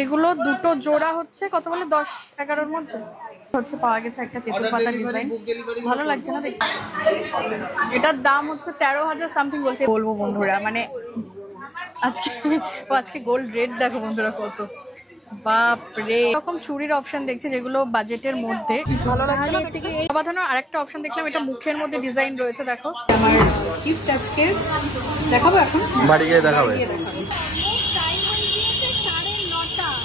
এগুলো দুটো জোড়া হচ্ছে কত বলে 10-11-র মধ্যে হচ্ছে পাওয়া গেছে একটা তেঁতুল পাতার ডিজাইন। ভালো লাগছে না দেখতে? এটার দাম হচ্ছে 13,000 সামথিং বলছে। বলবো বন্ধুরা মানে আজকে গোল্ড রেট দেখো বন্ধুরা কত, বাপরে। এরকম চুড়ির অপশন দেখছি যেগুলো বাজেটের মধ্যে। ভালো লাগছে না দেখতে? বাঁধানোর আরেকটা অপশন দেখলাম, এটা মুখের মধ্যে ডিজাইন রয়েছে। দেখো আমার গিফট আজকে দেখাবো, এখন বাড়ি গিয়ে দেখাবে।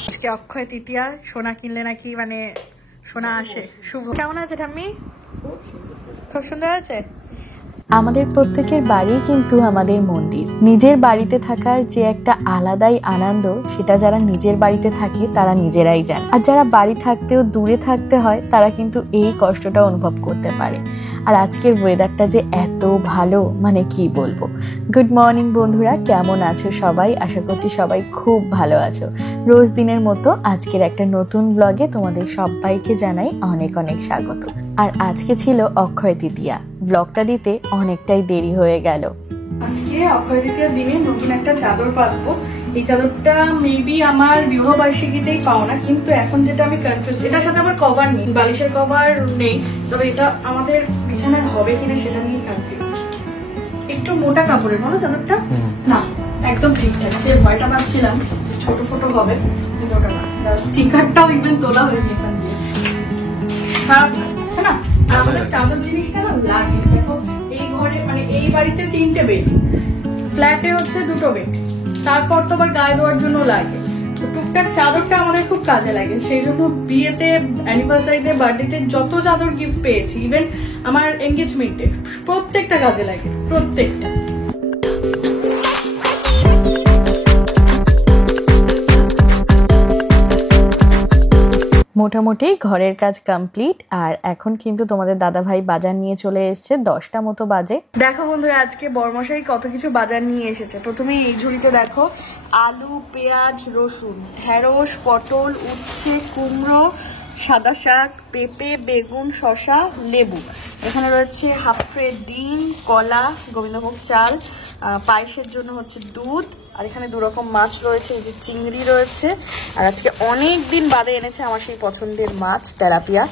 আজকে অক্ষয় তৃতীয়া, সোনা কিনলে নাকি মানে সোনা আসে শুভ। কেমন আছে ঠাম্মি? খুব সুন্দর আছে। আমাদের প্রত্যেকের বাড়ি কিন্তু আমাদের মন্দির। নিজের বাড়িতে থাকার যে একটা আলাদাই আনন্দ, সেটা যারা নিজের বাড়িতে থাকে তারা নিজেরাই জানে। আর যারা বাড়ি থাকতেও দূরে থাকতে হয় তারা কিন্তু এই কষ্টটা অনুভব করতে পারে। আর আজকের ওয়েদারটা যে এত ভালো, মানে কি বলবো। গুড মর্নিং বন্ধুরা, কেমন আছো সবাই? আশা করছি সবাই খুব ভালো আছো। রোজ দিনের মতো আজকের একটা নতুন ব্লগে তোমাদের সবাইকে জানাই অনেক অনেক স্বাগত। আর আজকে ছিল অক্ষয় তৃতীয়া। ব্লগটা দিতে অনেকটাই দেরি হয়ে গেল। আজকে অক্ষয় তৃতীয়ার দিনে নতুন একটা চাদর পাতবো। এই চাদরটা মেবি আমার বিবাহ বার্ষিকীতেই পাও না, কিন্তু এখন যেটা আমি কনফিউজ, এটার সাথে আমার কভার নেই, বালিশের কভার নেই, তবে এটা আমাদের বিছানার হবে কিনা সেটা নিয়ে কনফিউজ। একটু মোটা কাপড়ের বলো চাদরটা? না, একদম ঠিকঠাক। যে ভয়টা পাচ্ছিলাম যে ছোট ছোট হবে, কিন্তু ওটা না। স্টিকারটাও ইভেন তোলা হয়নি এখান দিয়ে। খারাপ লাগছে না? আর আমাদের চাদর জিনিসটা না লাগে। দেখো এই ঘরে মানে এই বাড়িতে 3টে বেড, ফ্ল্যাটে হচ্ছে 2টো বেড, তারপর তো আবার গায়ে দেওয়ার জন্য লাগে। তো টুকটাক চাদরটা আমাদের খুব কাজে লাগে। সেই জন্য বিয়েতে, অ্যানিভার্সারিতে, বার্থডেতে যত চাদর গিফট পেয়েছি, ইভেন আমার এনগেজমেন্টে, প্রত্যেকটা কাজে লাগে, প্রত্যেকটা। মোটামুটি ঘরের কাজ কমপ্লিট। আর এখন কিন্তু তোমাদের দাদা ভাই বাজার নিয়ে চলে এসেছে, 10টা মতো বাজে। দেখো বন্ধুরা আজকে বর্মশাই কত কিছু বাজার নিয়ে এসেছে। প্রথমে এই ঝুড়িতে দেখো আলু, পেঁয়াজ, রসুন, ঢেঁড়স, পটল, উচ্ছে, কুমড়ো, সাদা শাক, পেঁপে, বেগুন, শসা, লেবু। এখানে রয়েছে হাফ ট্রে ডিম, কলা, গোবিন্দভোগ চাল, পায়েসের জন্য হচ্ছে দুধ, আর এখানে 2 রকম মাছ রয়েছে, এই যে চিংড়ি রয়েছে। আর আজকে অনেক দিন বাদে এনেছে আমার সেই পছন্দের মাছ তেলাপিয়া,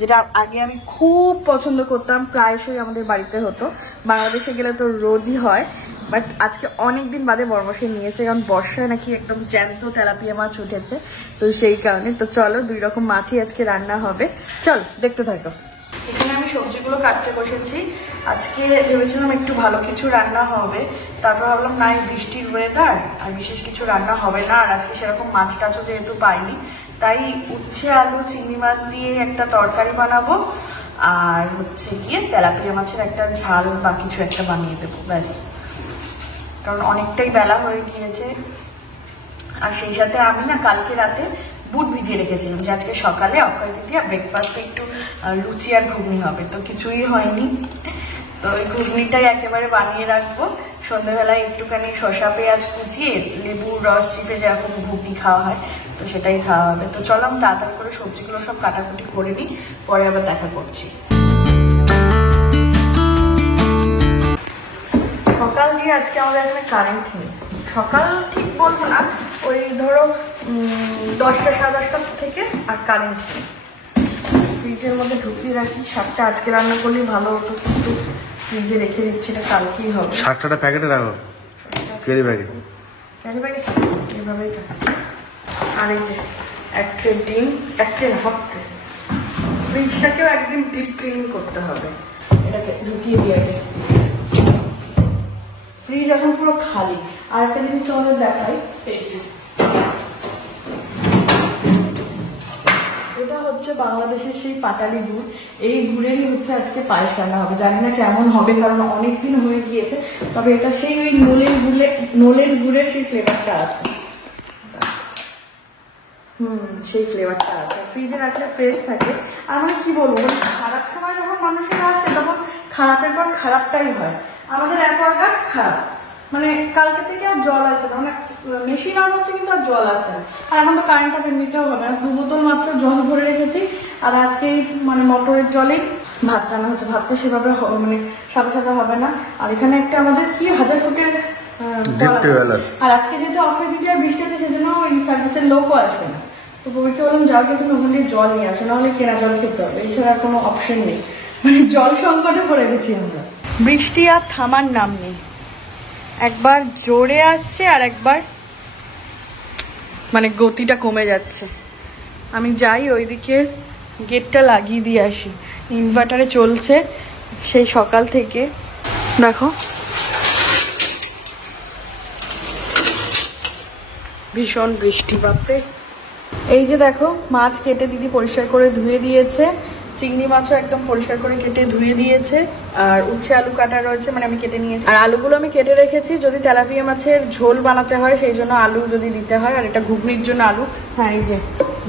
যেটা আগে আমি খুব পছন্দ করতাম, প্রায়শই আমাদের বাড়িতে হতো। বাংলাদেশে গেলে তো রোজই হয়, বাট আজকে অনেক দিন বাদে বর্মশাই নিয়েছে, কারণ বর্ষায় নাকি একদম জ্যান্ত তেলাপিয়া মাছ উঠেছে, তো সেই কারণে। তো চলো 2 রকম মাছই আজকে রান্না হবে, চল দেখতে থাকো। এখানে আমি সবজিগুলো কাটতে বসেছি। আজকে ভেবেছিলাম একটু ভালো কিছু রান্না হবে, তারপর ভাবলাম না, বৃষ্টির ওয়েদার আর বিশেষ কিছু রান্না হবে না। আর আজকে সেরকম মাছ টাছও যেহেতু পাইনি, তাই উচ্ছে, আলু, চিংড়ি মাছ দিয়ে একটা তরকারি বানাবো, আর হচ্ছে গিয়ে তেলাপিয়া মাছের একটা ঝাল বা কিছু একটা বানিয়ে দেবো, ব্যাস। কারণ অনেকটাই বেলা হয়ে গিয়েছে। আর সেই সাথে আমি না কালকে রাতে বুট ভিজিয়ে রেখেছিলাম যে আজকে সকালে অক্ষয় তৃতীয়া ব্রেকফাস্টে একটু লুচি আর ঘুগনি হবে, তো কিছুই হয়নি। তো ওই ঘুগনিটাই একেবারে বানিয়ে রাখবো। সন্ধ্যেবেলায় একটুখানি শসা পেঁয়াজ কুচিয়ে লেবুর রস চিপে যেরকম ঘুগনি খাওয়া হয়, তো সেটাই খাওয়া হবে। তো চলো আমি তাড়াতাড়ি করে সবজিগুলো সব কাটাকুটি করে নিই, পরে আবার দেখা করছি। সকাল দিয়ে আজকে আমাদের এখানে কারেন্ট নেই। সকাল ঠিক বলবো না, ওই ধরো 10টা সাড়ে 10টা থেকে আর কারেন্ট নেই। ফ্রিজের মধ্যে ঢুকিয়ে রাখি শাকটা, আজকে রান্না করলেই ভালো হতো, কিন্তু ফ্রিজে রেখে দিচ্ছি, এটা কালকেই হবে। শাকটা প্যাকেটে রাখো, ক্যারি ব্যাগে। ক্যারি ব্যাগে এভাবেই থাকে। আর এই যে 1 ট্রে ডিম, 1 ট্রে হাফ ট্রে। ফ্রিজটাকেও একদিন ডিপ ক্লিন করতে হবে, এটাকে ঢুকিয়ে দিয়ে আগে। ফ্রিজ এখন পুরো খালি। আর একটা জিনিস তোমাদের দেখাই, এটা হচ্ছে বাংলাদেশের সেই পাটালি গুড়। এই গুড়েরই হচ্ছে আজকে পায়েস রান্না হবে। জানি না কেমন হবে, কারণ অনেকদিন হয়ে গিয়েছে, তবে এটা সেই ওই নোলের গুড়ের সেই ফ্লেভারটা আছে। সেই ফ্লেভারটা আছে। ফ্রিজে রাখলে ফ্রেশ থাকে। আর মানে কি বলবো, খারাপ সময় যখন মানুষের আসে তখন খারাপের পর খারাপটাই হয়। আমাদের অ্যাকোয়াগার্ড খারাপ, মানে কালকে থেকে আর জল আসে না, মানে মেশিন অন হচ্ছে কিন্তু আর জল আসে না। আর এখন তো কারেন্টটা এমনিতেও হবে না, 2 বোতল মাত্র জল ভরে রেখেছি। আর আজকে মানে মোটরের জলেই ভাত রান্না হচ্ছে। ভাতটা সেভাবে মানে সাদা সাদা হবে না। আর এখানে একটা আমাদের কি 1000 ফুটের, আর আজকে যেহেতু অক্ষয় তৃতীয়ার বৃষ্টি আছে, সেজন্য ওই সার্ভিস সার্ভিসের লোকও আসবে না। তো প্রবীরকে বললাম যাও কি তুমি ওখান থেকে জল নিয়ে আসো, নাহলে কেনা জল খেতে হবে, এছাড়া কোনো অপশন নেই। মানে জল সংকটে পড়ে গেছি আমরা। বৃষ্টি আর থামার নাম নেই, একবার জোরে আসছে আর একবার মানে গতিটা কমে যাচ্ছে। আমি যাই ওইদিকে গেটটা লাগিয়ে দিয়ে আসি, ইনভার্টারে চলছে সেই সকাল থেকে। দেখো ভীষণ বৃষ্টি, বাপরে। এই যে দেখো মাছ কেটে দিদি পরিষ্কার করে ধুয়ে দিয়েছে, চিংড়ি মাছও একদম পরিষ্কার করে কেটে ধুয়ে দিয়েছে, আর উচ্ছে আলু কাটা রয়েছে, মানে আমি কেটে নিয়েছি। আর আলুগুলো আমি কেটে রেখেছি যদি তেলাপিয়া মাছের ঝোল বানাতে হয় সেই জন্য আলু যদি দিতে হয়। আর এটা ঘুগনির জন্য আলু, হ্যাঁ এই যে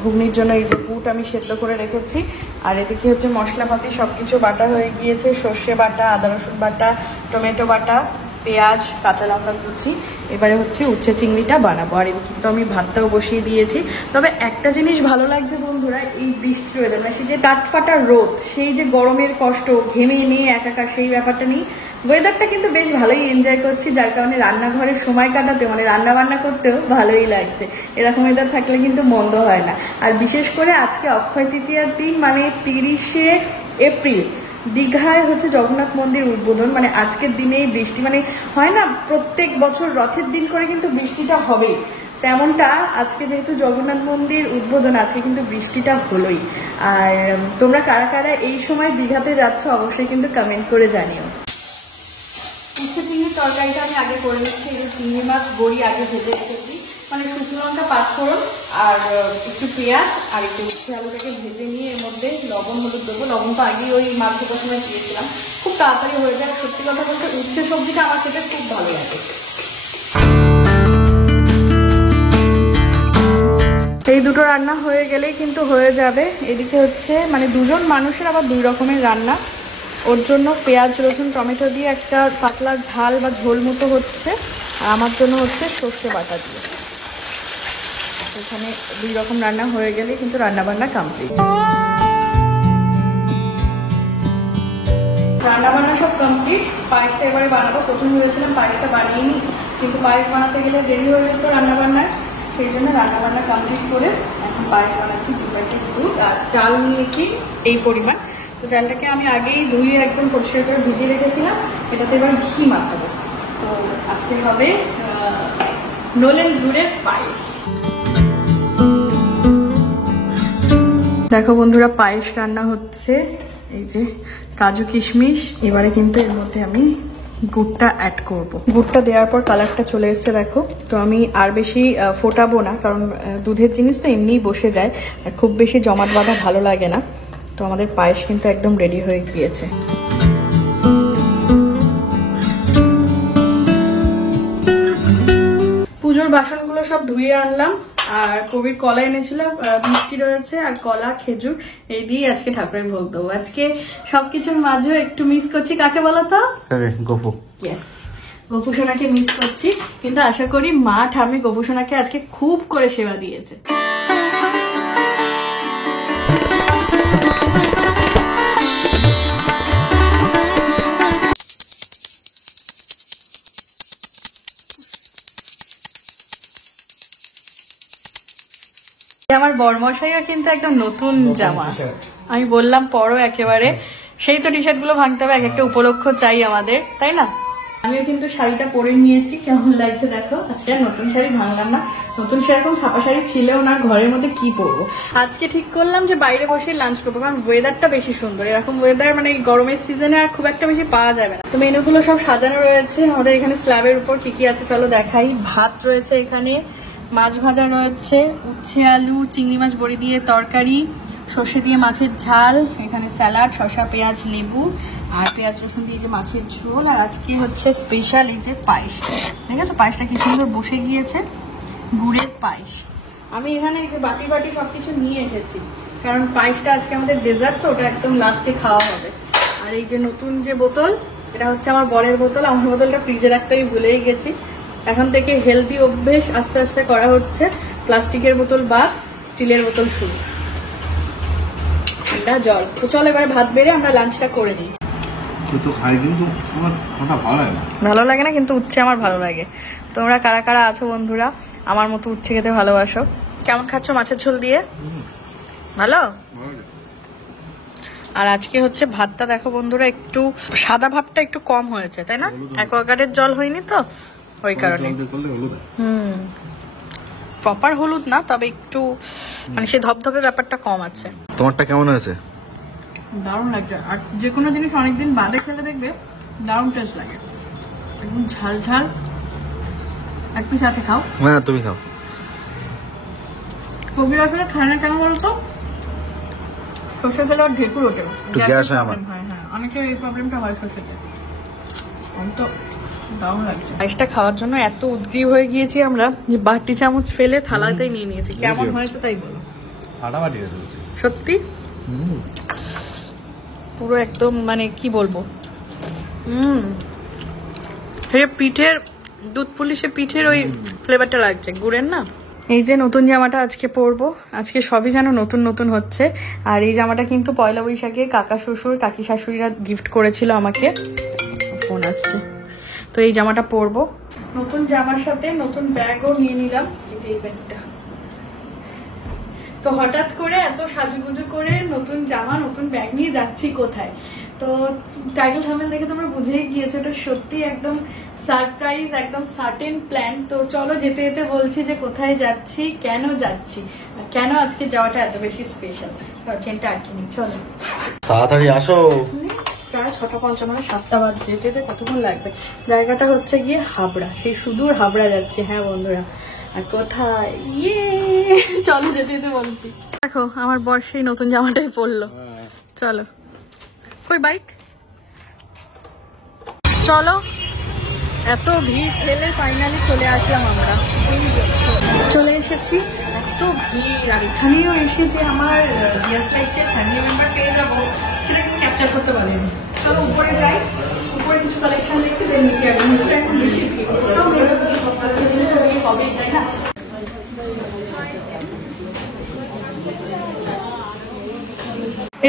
ঘুগনির জন্য এই যে বুট আমি সেদ্ধ করে রেখেছি। আর এদিকে হচ্ছে মশলাপাতি সবকিছু বাটা হয়ে গিয়েছে, সর্ষে বাটা, আদা রসুন বাটা, টমেটো বাটা, পেঁয়াজ, কাঁচা লঙ্কা কুচি। এবারে হচ্ছে উচ্ছে চিংড়িটা বানাবো। আর এদিকে তো আমি ভাতটাও বসিয়ে দিয়েছি। তবে একটা জিনিস ভালো লাগছে বন্ধুরা, এই বৃষ্টি ওয়েদার, মানে সেই যে টাটফাটা রোদ, সেই যে গরমের কষ্ট, ঘেমে নিয়ে একাকার সেই ব্যাপারটা নেই। ওয়েদারটা কিন্তু বেশ ভালোই এনজয় করছি, যার কারণে রান্নাঘরে সময় কাটাতে মানে রান্না বান্না করতেও ভালোই লাগছে। এরকম ওয়েদার থাকলে কিন্তু মন্দ হয় না। আর বিশেষ করে আজকে অক্ষয় তৃতীয়ার দিন, মানে 30শে এপ্রিল দীঘায় হচ্ছে জগন্নাথ মন্দির উদ্বোধন। মানে আজকের দিনেই বৃষ্টি, মানে হয় না প্রত্যেক বছর রথের দিন করে কিন্তু বৃষ্টিটা হবে, তেমনটা আজকে যেহেতু জগন্নাথ মন্দির উদ্বোধন, আজকে কিন্তু বৃষ্টিটা হলোই। আর তোমরা কারা কারা এই সময় দীঘাতে যাচ্ছ অবশ্যই কিন্তু কমেন্ট করে জানিও। উচ্ছে চিংড়ির তরকারিটা আমি আগে করে নিচ্ছি। এই চিংড়ি মাছ বড়ি আগে ভেজে রেখেছি, মানে শুকনো লঙ্কা, পাঁচফোড়ন আর একটু পেঁয়াজ আর একটু উচ্ছে আলুটাকে ভেজে নিয়ে এর মধ্যে লবণ হলুদ দেবো। লবণ তো আগেই ওই মাছ ধোকার সময় দিয়েছিলাম, খুব তাড়াতাড়ি হয়ে যায়। সত্যি কথা বলতে উচ্ছে সবজিটা আমার খেতে খুব ভালো লাগে। এই দুটো রান্না হয়ে গেলেই কিন্তু হয়ে যাবে। এদিকে হচ্ছে মানে দুজন মানুষের আবার দুই রকমের রান্না, ওর জন্য পেঁয়াজ রসুন টমেটো দিয়ে একটা পাতলা ঝাল বা ঝোল মতো হচ্ছে, আর আমার জন্য হচ্ছে সর্ষে বাটা দিয়ে। এখানে দুই রকম রান্না হয়ে গেলে কিন্তু রান্না বান্না কমপ্লিট। রান্না বান্না সব কমপ্লিট। পায়েসটা এবারে বানাবো। প্রথম ভেবেছিলাম পায়েসটা বানিয়ে নিই, কিন্তু পায়েস বানাতে গেলে দেরি হয়ে যেত রান্না বান্নার, সেই জন্য রান্না বান্না কমপ্লিট করে এখন পায়েস বানাচ্ছি। 2 প্যাকেট দুধ আর চাল নিয়েছি এই পরিমাণ। তো চালটাকে আমি আগেই ধুয়ে একদম পরিষ্কার করে ভিজিয়ে রেখেছিলাম, এটাতে এবার ঘি মাখাবো। তো আজকে হবে নলেন গুড়ের পায়েস। দেখো বন্ধুরা পায়েস রান্না হচ্ছে, এই যে কাজু কিশমিশ। এবারে কিন্তু এর মধ্যে আমি গুড়টা অ্যাড করব। গুড়টা দেওয়ার পর কালারটা চলে এসছে দেখো। তো আমি আর বেশি ফোটাবো না, কারণ দুধের জিনিস তো এমনিই বসে যায়, আর খুব বেশি জমাট বাঁধা ভালো লাগে না। তো আমাদের পায়েস কিন্তু একদম রেডি হয়ে গিয়েছে। পুজোর বাসনগুলো সব ধুয়ে আনলাম, আর কবির কলা এনেছিলাম, মিষ্টি রয়েছে আর কলা খেজুর, এই দিয়ে আজকে ঠাকুরের ভোগ দেবো। আজকে সবকিছুর মাঝেও একটু মিস করছি, কাকে বলো তো? গপু। ইয়েস, গপু সোনাকে মিস করছি, কিন্তু আশা করি মা ঠাম্মি গপু সোনাকে আজকে খুব করে সেবা দিয়েছে। আমার বরমশাইও কিন্তু একদম নতুন জামা, আমি বললাম পরো একেবারে, সেই তো টি শার্ট গুলো ভাঙতে হবে, এক একটা উপলক্ষ চাই আমাদের, তাই না? আমিও কিন্তু শাড়িটা পরে নিয়েছি, কেমন লাগছে দেখো। আজকে আর নতুন শাড়ি ভাঙলাম না, নতুন সেরকম ছাপা শাড়ি ছিলও না, ঘরের মধ্যে কি পরবো। আজকে ঠিক করলাম যে বাইরে বসে লাঞ্চ করবো, কারণ ওয়েদারটা বেশি সুন্দর। এরকম ওয়েদার মানে গরমের সিজনে আর খুব একটা বেশি পাওয়া যাবে না। তো মেনুগুলো সব সাজানো রয়েছে আমাদের এখানে স্ল্যাবের উপর। কি কি আছে চলো দেখাই। ভাত রয়েছে এখানে, মাছ ভাজা রয়েছে, উচ্ছে আলু চিংড়ি মাছ বড়ি দিয়ে তরকারি, সর্ষে দিয়ে মাছের ঝাল, এখানে স্যালাড, শসা পেঁয়াজ লেবু, আর পেঁয়াজ রসুন দিয়ে যে মাছের ঝোল। আর আজকে হচ্ছে স্পেশাল এই যে পায়েস, ঠিক আছে? পায়েসটা কি সুন্দর বসে গিয়েছে, গুড়ের পায়েস। আমি এখানে এই যে বাটি বাটি সবকিছু নিয়ে এসেছি, কারণ পায়েসটা আজকে আমাদের ডেজার্ট, তো ওটা একদম লাস্টে খাওয়া হবে। আর এই যে নতুন যে বোতল, এটা হচ্ছে আমার বরের বোতল। আমার বোতলটা ফ্রিজে রাখতে আমি ভুলেই গেছি। এখন থেকে হেলদি অভ্যেস আস্তে আস্তে করা হচ্ছে, প্লাস্টিকের বোতল বাদ, স্টিলের বোতল শুরু। ঠান্ডা জল। তো চল এবারে ভাত বেড়ে আমরা লাঞ্চটা করে দিই। ভালো লাগে না, কিন্তু উচ্ছে আমার ভালো লাগে। তোমরা কারা কারা আছো বন্ধুরা আমার মতো উচ্ছে খেতে ভালোবাসো কেমন খাচ্ছ মাছের ঝোল দিয়ে? ভালো। আর আজকে হচ্ছে ভাতটা দেখো বন্ধুরা, একটু সাদা ভাবটা একটু কম হয়েছে, তাই না? অ্যাকোয়াগার্ডের জল হয়নি তো ওই কারণে। প্রপার হলুদ না, তবে একটু মানে সেই ধপধপে ব্যাপারটা কম আছে। তোমারটা কেমন হয়েছে? দারুণ লাগছে। আর যে কোনো জিনিস অনেকদিন বাদে খেলে দেখবে দারুণ টেস্ট লাগে, একদম ঝাল ঝাল। এক পিস আছে, খাও। হ্যাঁ তুমি খাও। কবির আসলে খায় না কেন বলতো? সর্ষে খেলে ওর ঢেকুর ওঠে, গ্যাস হয় আমার। হ্যাঁ, অনেকের এই প্রবলেমটা হয় সর্ষেতে। তো দারুণ লাগছে। রাইসটা খাওয়ার জন্য এত উদগ্রীব হয়ে গিয়েছি আমরা যে বাটি চামচ ফেলে থালাতেই নিয়ে নিয়েছি। কেমন হয়েছে তাই বলো। ফাটাফাটি হয়েছে সত্যি, পুরো একদম মানে কি বলবো। পিঠের দুধ পুলিশে পিঠের ওই ফ্লেভারটা লাগছে, গুড়ের না। এই যে নতুন জামাটা আজকে পরবো, আজকে সবই যেন নতুন নতুন হচ্ছে। আর এই জামাটা কিন্তু পয়লা বৈশাখে কাকা শ্বশুর কাকি শাশুড়িরা গিফট করেছিল আমাকে। ফোন আসছে। তো এই জামাটা পরবো, নতুন জামার সাথে নতুন ব্যাগও নিয়ে নিলাম। এই যে এই ব্যাগটা। তো হঠাৎ করে এত সাজুগুজু করে নতুন জামা নতুন ব্যাগ নিয়ে যাচ্ছি কোথায়? তো টাইটেল থাম্বনেল দেখে তোমরা বুঝেই গিয়েছো, এটা সত্যি একদম সারপ্রাইজ, একদম সার্টেন প্ল্যান। তো চলো যেতে যেতে বলছি যে কোথায় যাচ্ছি, কেন যাচ্ছি, আর কেন আজকে যাওয়াটা এত বেশি স্পেশাল। চেনটা আটকে নি, চলো তাড়াতাড়ি আসো। প্রায় 6:55, 7টা বাজে। যেতে যেতে কতক্ষণ লাগবে? জায়গাটা হচ্ছে গিয়ে হাবড়া, সেই সুদূর হাবড়া যাচ্ছে। হ্যাঁ বন্ধুরা, আর কোথায়? চলো যেতে যেতে বলছি। দেখো আমার বর সেই নতুন জামাটাই পরলো। চলো, কই বাইক? চলো। এত ভিড় ঠেলে ফাইনালি চলে আসলাম আমরা, চলে এসেছি। এত ভিড়, আর এখানেও এসে যে আমার ডিএসএলআর ফ্যামিলি মেম্বার পেয়ে যাবো সেটা কিন্তু ক্যাপচার করতে পারিনি। চলো উপরে যাই, উপরে কিছু কালেকশন দেখতে যাই, নিচে একদম নিচে এখন বেশি ভিড় হবে, তাই না?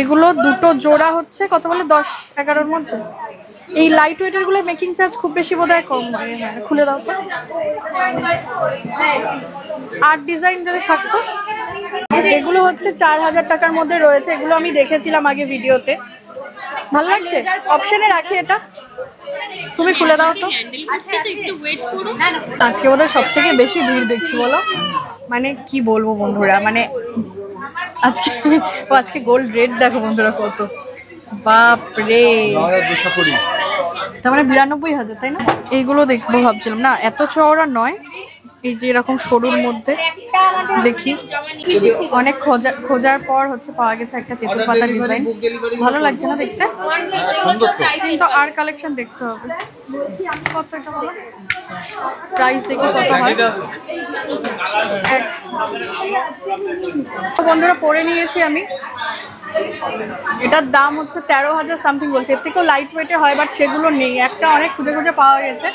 এগুলো দুটো জোড়া হচ্ছে কত বলে? 10-11-র মধ্যে। এই লাইট ওয়েটের গুলো মেকিং চার্জ খুব বেশি বোধহয় কম হয়। হ্যাঁ, খুলে দাও তো। আর ডিজাইন যদি থাকতো। এগুলো হচ্ছে 4000 টাকার মধ্যে রয়েছে। এগুলো আমি দেখেছিলাম আগে ভিডিওতে, ভালো লাগছে। অপশনে রাখি এটা, তুমি খুলে দাও তো। আজকে বোধহয় সব থেকে বেশি ভিড় দেখছি, বলো। মানে কি বলবো বন্ধুরা, মানে আজকে গোল্ড রেট দেখো বন্ধুরা কত, বাপরে। তার মানে 92,000, তাই না? এইগুলো দেখবো ভাবছিলাম, না এত চওড়া নয়, এই যে এরকম সরুর মধ্যে। দেখি, অনেক খোঁজার পর হচ্ছে পাওয়া গেছে একটা তেঁতুল পাতা ডিজাইন। ভালো লাগছে না দেখতে? কিন্তু আর কালেকশন দেখতে হবে। কত এটা বলো, প্রাইস দেখি কত হয়। বন্ধুরা পরে নিয়েছি আমি, এটার দাম হচ্ছে 13,000 সামথিং বলছে। এর থেকেও লাইট ওয়েটে হয়, বাট সেগুলো নেই। একটা অনেক খুঁজে খুঁজে পাওয়া গেছে,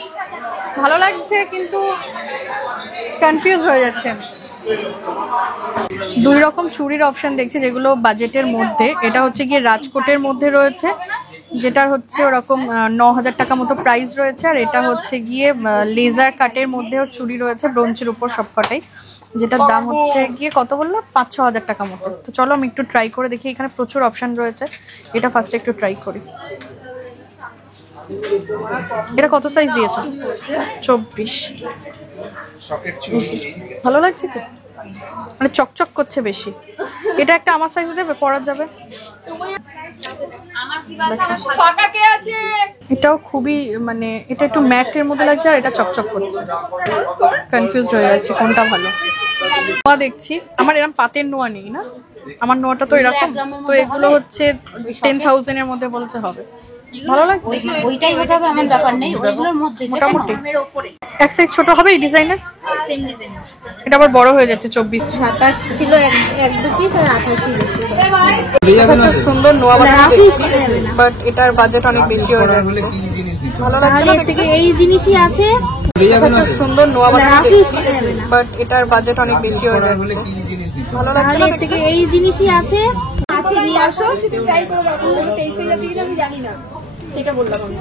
ভালো লাগছে কিন্তু কনফিউজ হয়ে যাচ্ছে। দুই রকম চুড়ির অপশন দেখছি যেগুলো বাজেটের মধ্যে। এটা হচ্ছে গিয়ে রাজকোটের মধ্যে রয়েছে, যেটার হচ্ছে ওরকম 9,000 টাকা মতো প্রাইস রয়েছে। আর এটা হচ্ছে গিয়ে লেজার কাটের মধ্যেও চুড়ি রয়েছে, ব্রোঞ্চের উপর সবকটাই, যেটার দাম হচ্ছে গিয়ে কত বললো, 5-6 হাজার টাকা মতো। তো চলো আমি একটু ট্রাই করে দেখি, এখানে প্রচুর অপশন রয়েছে। এটা ফার্স্টে একটু ট্রাই করি। এটা কত সাইজ দিয়েছো? 24। ভালো লাগছে তো, মানে চকচক করছে বেশি। এটা একটা আমার সাইজে দেবে, পরা যাবে। এটাও খুবই মানে এটা একটু ম্যাটের মধ্যে লাগছে, আর এটা চকচক করছে। কনফিউজড হয়ে যাচ্ছে কোনটা ভালো। নোয়া দেখছি, আমার এরকম পাতের নোয়া নেই না, আমার নোয়াটা তো এরকম। তো এগুলো হচ্ছে 10,000 এর মধ্যে বলছে হবে। ভালো লাগছে, ওইটাই হতে হবে এমন ব্যাপার নেই, ওইগুলোর মধ্যে মোটামুটি এক সাইজ ছোট হবে এই ডিজাইনের। Same design. এটা আবার বড় হয়ে যাচ্ছে, 24। 27 ছিল এক দু পিস, আর 28 বেশি। এটা সুন্দর নোয়া বানানো দেখছি, বাট এটার বাজেট অনেক বেশি হয়ে যাচ্ছে। ভালো লাগছে না থেকে এই জিনিসই আছে। এটা সুন্দর নোয়া বানানো দেখছি, বাট এটার বাজেট অনেক বেশি হয়ে যাচ্ছে। ভালো লাগছে না থেকে এই জিনিসই আছে। আছে নিয়ে আসো, ট্রাই করে দাও। 23,000 দিকে আমি জানি না, সেটা বললাম আমি।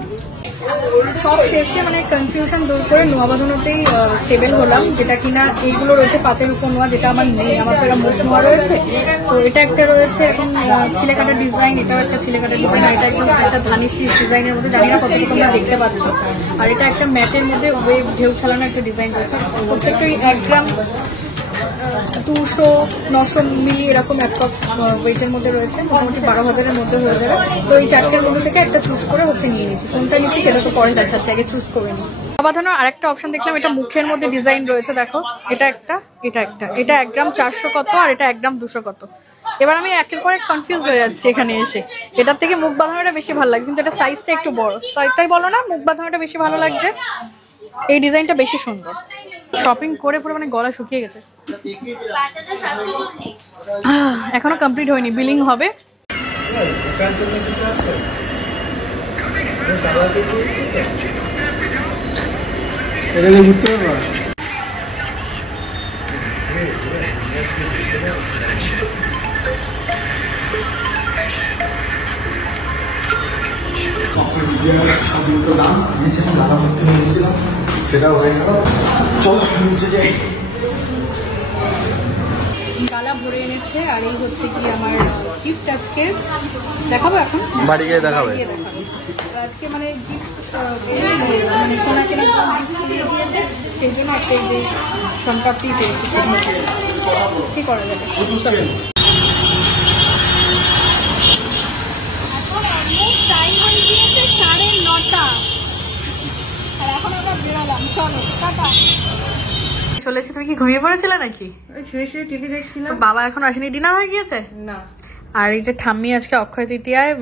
সব শেষে মানে কনফিউশন দূর করে নোয়া বাঁধানোতেই স্টেবল হলাম, যেটা কিনা এইগুলো রয়েছে পাতের উপর নোয়া, যেটা আমার নেই। আমার তো এরা মুখ নোয়া রয়েছে, তো এটা একটা রয়েছে এখন ছিলে কাটার ডিজাইন, এটাও একটা ছিলে কাটার ডিজাইন, আর এটা একদম একটা ধানিশি ডিজাইনের মধ্যে, জানি না কতটুকু তোমরা দেখতে পাচ্ছ। আর এটা একটা ম্যাটের মধ্যে ওয়েভ ঢেউ খেলানো একটা ডিজাইন রয়েছে। প্রত্যেকটাই 1 গ্রাম 200-900 মিলি এরকম অ্যাপ্রক্স ওয়েটের মধ্যে রয়েছে, মোটামুটি 12,000-এর মধ্যে হয়ে যাবে। তো এই 4টের মধ্যে থেকে একটা চুজ করে নিয়ে নিচ্ছি। কোনটা নিচ্ছি সেটা তো পরে দেখাচ্ছি, আগে চুজ করে নিই। বাঁধানোর আরেকটা অপশন দেখলাম, এটা মুখের মধ্যে ডিজাইন রয়েছে, দেখো এটা একটা, এটা 1 গ্রাম 400 কত, আর এটা 1 গ্রাম 200 কত। এবার আমি একের পর এক কনফিউজ হয়ে যাচ্ছি এখানে এসে। এটার থেকে মুখ বাঁধানোটা বেশি ভালো লাগছে, কিন্তু এটা সাইজটা একটু বড়, তাই বলো না মুখ বাঁধানোটা বেশি ভালো লাগছে? এই ডিজাইনটা বেশি সুন্দর। শপিং করে পুরো মানে গলা শুকিয়ে গেছে। এখনো কমপ্লিট হয়নি, বিলিং হবে। সেটা হয়ে গেল, চল নিচে যাই। গালা ভরে এনেছে, আর এই হচ্ছে কি আমার গিফট আজকে দেখাবো, এখন বাড়ি গিয়ে দেখাবে। আজকে মানে গিফট মানে সোনা কেনা দিয়েছে, সেই জন্য একটা এই যে সম্পত্তি পেয়েছি। কি করা যাবে, টাইম হয়ে গিয়েছে 9:30, আর এখন আমরা বেরোলাম। চলো টাটা। চলে এসে তুমি কি ঘুমিয়ে পড়েছিলে নাকি? শুয়ে শুয়ে টিভি দেখছিলাম। বাবা এখন আসেনি, ডিনার হয়ে গিয়েছে? না। আর এই যে ঠাম্মি আজকে অক্ষয় তৃতীয়ায়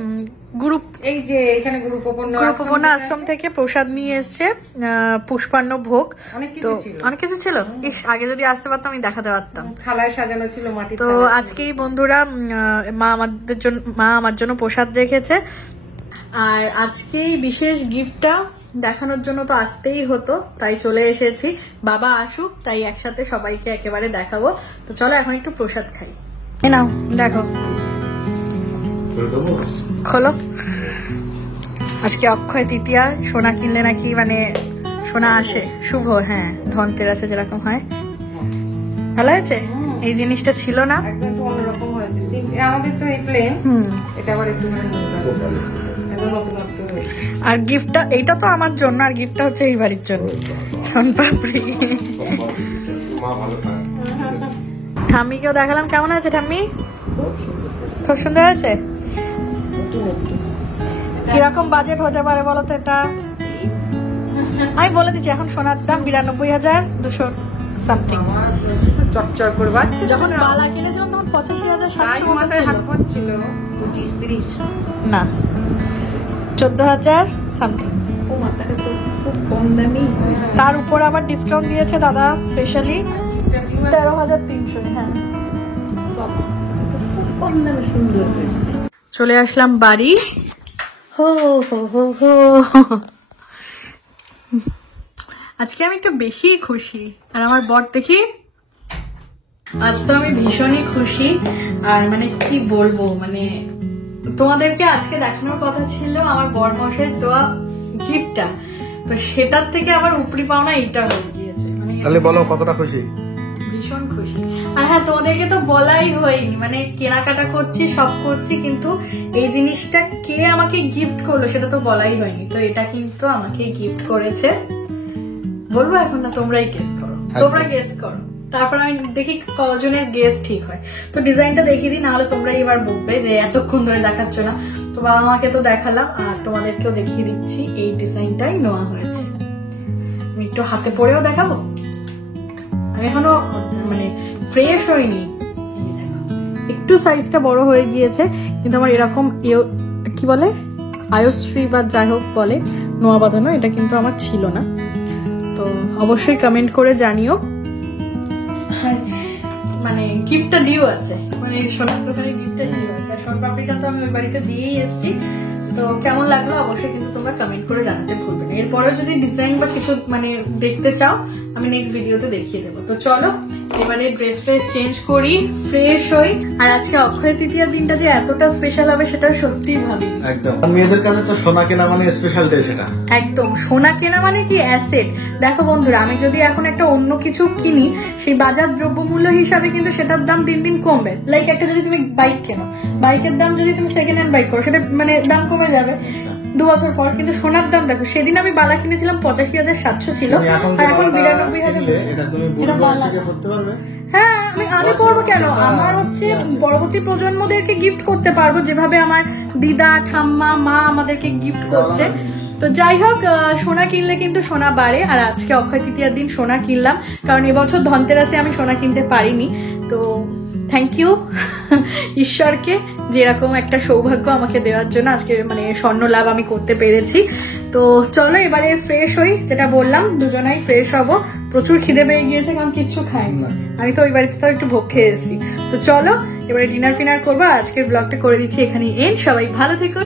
গ্রুপ, এই যে এখানে গুরুপূর্ণ আশ্রম থেকে প্রসাদ নিয়ে এসছে, পুষ্পান্ন ভোগ। তো অনেক কিছু ছিল। ইস, আগে যদি আসতে পারতাম আমি দেখাতে পারতাম। থালায় সাজানো ছিল মাটি। তো আজকেই বন্ধুরা মা আমার জন্য প্রসাদ রেখেছে, আর আজকেই বিশেষ গিফটটা দেখানোর জন্য তো আসতেই হতো, তাই চলে এসেছি। বাবা আসুক, তাই একসাথে সবাইকে একেবারে দেখাবো। তো চলো এখন একটু প্রসাদ খাই। নাও দেখো, খোলো। আজকে অক্ষয় তৃতীয়া, সোনা কিনলে নাকি মানে সোনা আসে শুভ। হ্যাঁ, ধনতেরাসে যেরকম হয়। ভালো হয়েছে, এই জিনিসটা ছিল না, একদম অন্যরকম হয়েছে। আমাদের তো এই প্লেন, এটা আবার একটু নতুনত্ব হয়েছে। আর গিফটটা, এইটা তো আমার জন্য, আর গিফটটা হচ্ছে এই বাড়ির জন্য, সোনপাপড়ি। ঠাম্মিকেও দেখালাম, কেমন আছে ঠাম্মি? খুব সুন্দর হয়েছে। কিরকম বাজেট হতে পারে বলো তো এটা? আমি বলে দিচ্ছি, এখন সোনার দাম 92,200 সামথিং। চটচট করে বাচ্চা যখন বালা কিনেছিলাম তখন 85,700 ছিল। 25-30 না, 14,000 সামথিং। ও মাথাটা তো খুব কম দামি। তার উপর আবার ডিসকাউন্ট দিয়েছে দাদা স্পেশালি 13,300। হ্যাঁ, খুব কম দামে সুন্দর হয়েছে। চলে আসলাম বাড়ি। হো হো হো হো, আজকে আমি একটু বেশি খুশি। আর আমার বর দেখি, আজ তো আমি ভীষণই খুশি। আর মানে কি বলবো, মানে তোমাদেরকে আজকে দেখানোর কথা ছিল আমার বর মশাইয়ের দেওয়া গিফটটা, তো সেটার থেকে আবার উপরি পাওনা এইটা হয়ে গিয়েছে। মানে তাহলে বলো কতটা খুশি? ভীষণ খুশি। আর হ্যাঁ, তোমাদেরকে তো বলাই হয়নি, মানে কেনাকাটা করছি, সব করছি, কিন্তু এই জিনিসটা কে আমাকে গিফট করলো সেটা তো বলাই হয়নি। তো এটা কিন্তু আমাকে গিফট করেছে, বলবো এখন না, তোমরাই গেস করো, তোমরা গেস করো, তারপর আমি দেখি কজনের গেস ঠিক হয়। তো ডিজাইনটা দেখিয়ে দিই, নাহলে তোমরাই এবার বলবে যে এতক্ষণ ধরে দেখাচ্ছ না। তো বাবা মাকে তো দেখালাম, আর তোমাদেরকেও দেখিয়ে দিচ্ছি এই ডিজাইনটাই নেওয়া হয়েছে। আমি একটু হাতে পরেও দেখাবো, আমি এখনো মানে ফ্রেশ হয়নি। একটু সাইজটা বড় হয়ে গিয়েছে, কিন্তু আমার এরকম কি বলে আয়ুশ্রী বা যাই হোক বলে নোয়া বাঁধানো, এটা কিন্তু আমার ছিল না। তো অবশ্যই কমেন্ট করে জানিও। মানে গিফটটা ডিউ আছে, মানে সোনার দোকানের গিফটটা ডিউ আছে। আর সোনপাপড়িটা তো আমি ওই বাড়িতে দিয়েই এসেছি। তো কেমন লাগলো অবশ্যই কিন্তু তোমরা কমেন্ট করে জানাতে ভুলবে না। এরপরেও যদি ডিজাইন বা কিছু মানে দেখতে চাও, আমি নেক্সট ভিডিওতে দেখিয়ে দেবো। তো চলো এবারে ড্রেস ফ্রেস চেঞ্জ করি, ফ্রেশ হই। আর আজকে অক্ষয় তৃতীয়ার দিনটা যে এতটা স্পেশাল হবে সেটা সত্যিই ভাবি। একদম মেয়েদের কাছে তো সোনা কেনা মানে স্পেশাল ডে সেটা। একদম সোনা কেনা মানে কি অ্যাসেট। দেখো বন্ধুরা, আমি যদি এখন একটা অন্য কিছু কিনি সেই বাজার দ্রব্যমূল্য হিসাবে কিন্তু সেটার দাম দিন দিন কমবে। লাইক একটা যদি তুমি বাইক কেনো, বাইকের দাম যদি তুমি সেকেন্ড হ্যান্ড বাইক করো সেটা মানে দাম কমে যাবে 2 বছর পর। কিন্তু সোনার দাম দেখো, সেদিন আমি বালা কিনেছিলাম 85,700 ছিল, আর এখন 92,000। এটা তুমি বুড়ো বয়সে করতে পারবে? হ্যাঁ, আমি করবো কেন, আমার হচ্ছে পরবর্তী প্রজন্মদেরকে গিফট করতে পারবো যেভাবে আমার দিদা ঠাম্মা মা আমাদেরকে গিফট করছে। তো যাই হোক, সোনা কিনলে কিন্তু সোনা বাড়ে। আর আজকে অক্ষয় তৃতীয়ার দিন সোনা কিনলাম, কারণ এবছর ধনতেরাসে আমি সোনা কিনতে পারিনি। তো থ্যাংক ইউ ঈশ্বরকে যে এরকম একটা সৌভাগ্য আমাকে দেওয়ার জন্য আজকে মানে স্বর্ণ লাভ আমি করতে পেরেছি। তো চলো এবারে ফ্রেশ হই, যেটা বললাম দুজনাই ফ্রেশ হব। প্রচুর খিদে পেয়ে গিয়েছে, কারণ কিচ্ছু খাইনি। আমি তো ওই বাড়িতে তো একটু ভোগ খেয়ে এসেছি। তো চলো এবারে ডিনার ফিনার করবো। আজকের ব্লগটা করে দিচ্ছি এখানেই এন্ড। সবাই ভালো থেকো।